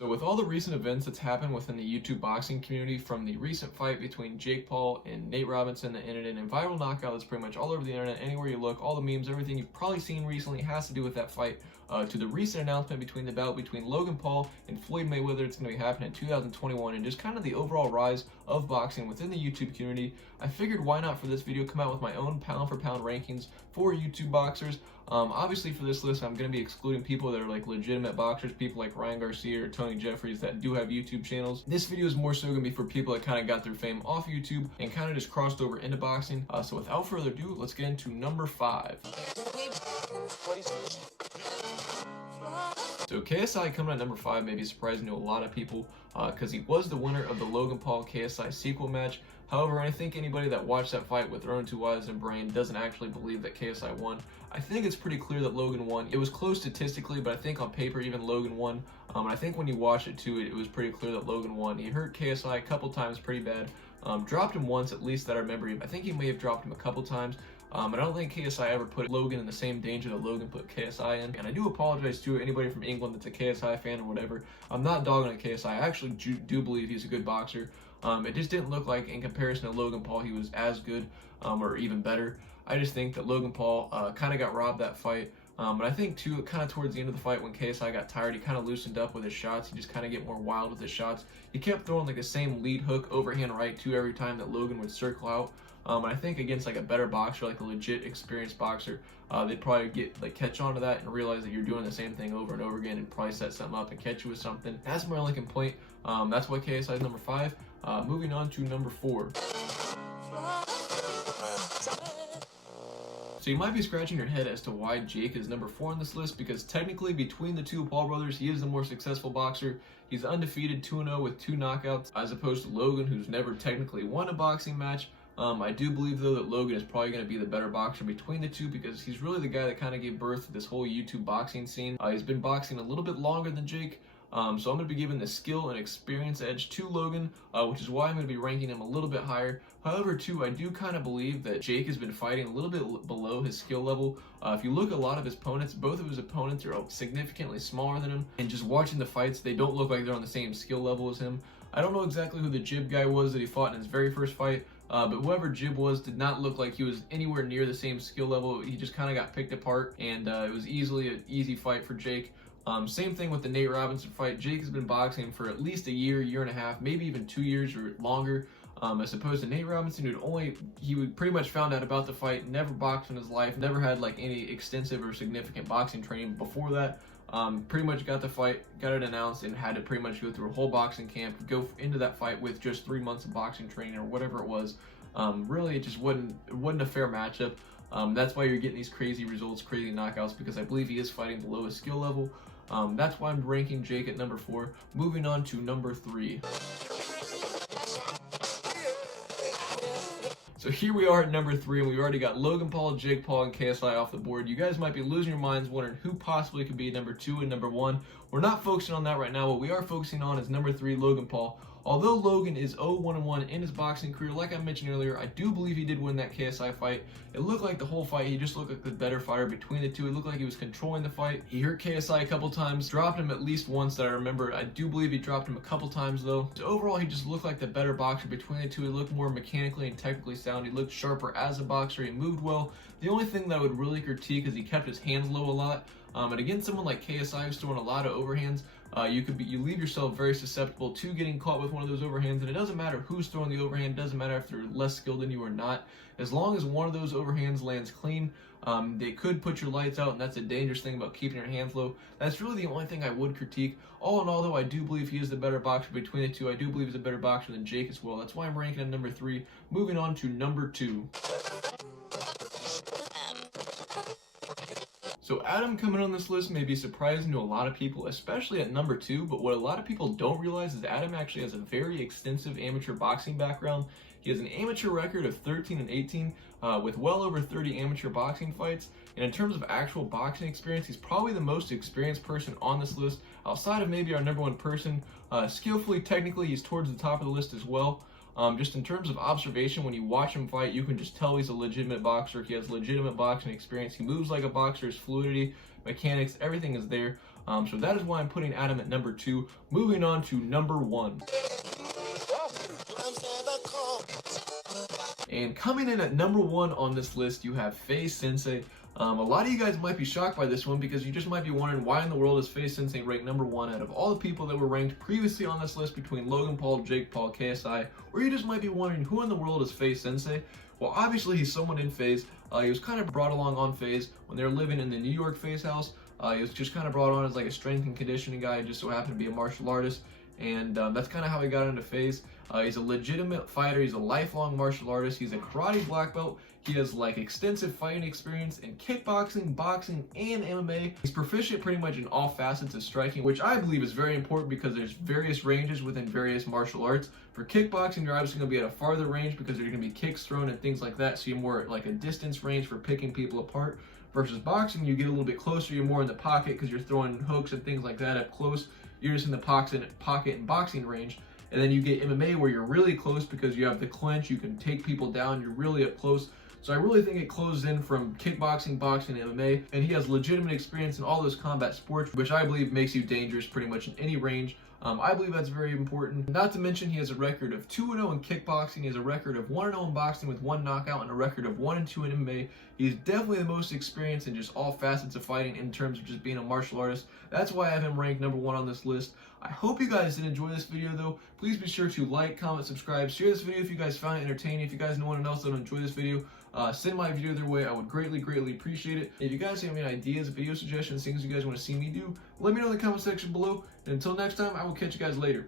So with all the recent events that's happened within the YouTube boxing community, from the recent fight between Jake Paul and Nate Robinson that ended in a viral knockout that's pretty much all over the internet, anywhere you look, all the memes, everything you've probably seen recently has to do with that fight, to the recent announcement between the bout between Logan Paul and Floyd Mayweather. It's going to be happening in 2021, and just kind of the overall rise of boxing within the YouTube community. I figured why not for this video come out with my own pound for pound rankings for YouTube boxers. Obviously for this list I'm going to be excluding people that are like legitimate boxers, people like Ryan Garcia or Tony Jeffries that do have YouTube channels. This video is more so going to be for people that kind of got their fame off YouTube and kind of just crossed over into boxing. So without further ado, let's get into number 5. So KSI coming at number 5 may be surprising to a lot of people because he was the winner of the Logan Paul KSI sequel match. However, I think anybody that watched that fight with their own two eyes and brain doesn't actually believe that KSI won. I think it's pretty clear that Logan won. It was close statistically, but I think on paper even Logan won. And I think when you watch it too, it was pretty clear that Logan won. He hurt KSI a couple times pretty bad. Dropped him once at least that I remember. I think he may have dropped him a couple times. I don't think KSI ever put Logan in the same danger that Logan put KSI in. And I do apologize to anybody from England that's a KSI fan or whatever. I'm not dogging at KSI. I actually do believe he's a good boxer. It just didn't look like, in comparison to Logan Paul, he was as good or even better. I just think that Logan Paul kind of got robbed that fight. But I think too, kind of towards the end of the fight when KSI got tired, he kind of loosened up with his shots. He just kind of get more wild with his shots. He kept throwing like the same lead hook, overhand right too every time that Logan would circle out. And I think against like a better boxer, like a legit experienced boxer, they'd probably catch on to that and realize that you're doing the same thing over and over again and probably set something up and catch you with something. That's my only complaint. That's why KSI is number 5. Moving on to number 4. So you might be scratching your head as to why Jake is number 4 on this list, because technically between the two Paul brothers, he is the more successful boxer. He's undefeated 2-0 with 2 knockouts, as opposed to Logan, who's never technically won a boxing match. I do believe though that Logan is probably going to be the better boxer between the two, because he's really the guy that kind of gave birth to this whole YouTube boxing scene. He's been boxing a little bit longer than Jake. So I'm going to be giving the skill and experience edge to Logan, which is why I'm going to be ranking him a little bit higher. However, too, I do kind of believe that Jake has been fighting a little bit below his skill level. If you look at a lot of his opponents, both of his opponents are significantly smaller than him, and just watching the fights, they don't look like they're on the same skill level as him. I don't know exactly who the Jib guy was that he fought in his very first fight, but whoever Jib was did not look like he was anywhere near the same skill level. He just kind of got picked apart, and it was easily an easy fight for Jake. Same thing with the Nate Robinson fight. Jake has been boxing for at least a year, year and a half, maybe even 2 years or longer, as opposed to Nate Robinson, he pretty much found out about the fight, never boxed in his life, never had like any extensive or significant boxing training before that. Pretty much got the fight, got it announced, and had to pretty much go through a whole boxing camp, go into that fight with just 3 months of boxing training or whatever it was. Really, it just wasn't a fair matchup. That's why you're getting these crazy results, crazy knockouts, because I believe he is fighting below his skill level. That's why I'm ranking Jake at number 4. Moving on to number 3. So here we are at number 3, and we've already got Logan Paul, Jake Paul, and KSI off the board. You guys might be losing your minds wondering who possibly could be number 2 and number 1. We're not focusing on that right now. What we are focusing on is number 3, Logan Paul. Although Logan is 0-1-1 in his boxing career, like I mentioned earlier, I do believe he did win that KSI fight. It looked like the whole fight, he just looked like the better fighter between the two. It looked like he was controlling the fight. He hurt KSI a couple times, dropped him at least once that I remember. I do believe he dropped him a couple times though. So overall, he just looked like the better boxer between the two. He looked more mechanically and technically sound. He looked sharper as a boxer. He moved well. The only thing that I would really critique is he kept his hands low a lot. And against someone like KSI who's throwing a lot of overhands, you leave yourself very susceptible to getting caught with one of those overhands, and it doesn't matter who's throwing the overhand, it doesn't matter if they're less skilled than you or not. As long as one of those overhands lands clean, they could put your lights out, and that's a dangerous thing about keeping your hands low. That's really the only thing I would critique. All in all, though, I do believe he is the better boxer between the two. I do believe he's a better boxer than Jake as well. That's why I'm ranking him number 3. Moving on to number 2. So Adam coming on this list may be surprising to a lot of people, especially at number 2, but what a lot of people don't realize is Adam actually has a very extensive amateur boxing background. He has an amateur record of 13-18 with well over 30 amateur boxing fights, and in terms of actual boxing experience, he's probably the most experienced person on this list, outside of maybe our number 1 person. Skillfully, technically, he's towards the top of the list as well. Just in terms of observation, when you watch him fight, you can just tell he's a legitimate boxer. He has legitimate boxing experience. He moves like a boxer. His fluidity, mechanics, everything is there. So that is why I'm putting Adam at number 2. Moving on to number 1. And coming in at number 1 on this list, you have FaZe Sensei. A lot of you guys might be shocked by this one because you just might be wondering why in the world is FaZe Sensei ranked number 1 out of all the people that were ranked previously on this list between Logan Paul, Jake Paul, KSI, or you just might be wondering who in the world is FaZe Sensei. Well, obviously he's someone in FaZe. He was kind of brought along on FaZe when they were living in the New York FaZe house. He was just kind of brought on as like a strength and conditioning guy, just so happened to be a martial artist. And that's kind of how he got into FaZe. He's a legitimate fighter. He's a lifelong martial artist. He's a karate black belt. He has like extensive fighting experience in kickboxing, boxing, and MMA. He's proficient pretty much in all facets of striking, which I believe is very important because there's various ranges within various martial arts. For kickboxing, you're obviously going to be at a farther range because there's going to be kicks thrown and things like that, so you're more at like a distance range for picking people apart. Versus boxing, you get a little bit closer, you're more in the pocket because you're throwing hooks and things like that up close. You're just in the pocket and boxing range. And then you get MMA where you're really close because you have the clinch, you can take people down, you're really up close. So I really think it closes in from kickboxing, boxing, and MMA. And he has legitimate experience in all those combat sports, which I believe makes you dangerous pretty much in any range. I believe that's very important. Not to mention he has a record of 2-0 in kickboxing, he has a record of 1-0 in boxing with 1 knockout, and a record of 1-2 in MMA. He's definitely the most experienced in just all facets of fighting in terms of just being a martial artist. That's why I have him ranked number 1 on this list. I hope you guys did enjoy this video though. Please be sure to like, comment, subscribe, share this video if you guys found it entertaining. If you guys know anyone else that would enjoy this video, send my video their way. I would greatly appreciate it. If you guys have any ideas, video suggestions, things you guys want to see me do, let me know in the comment section below. And until next time, I will catch you guys later.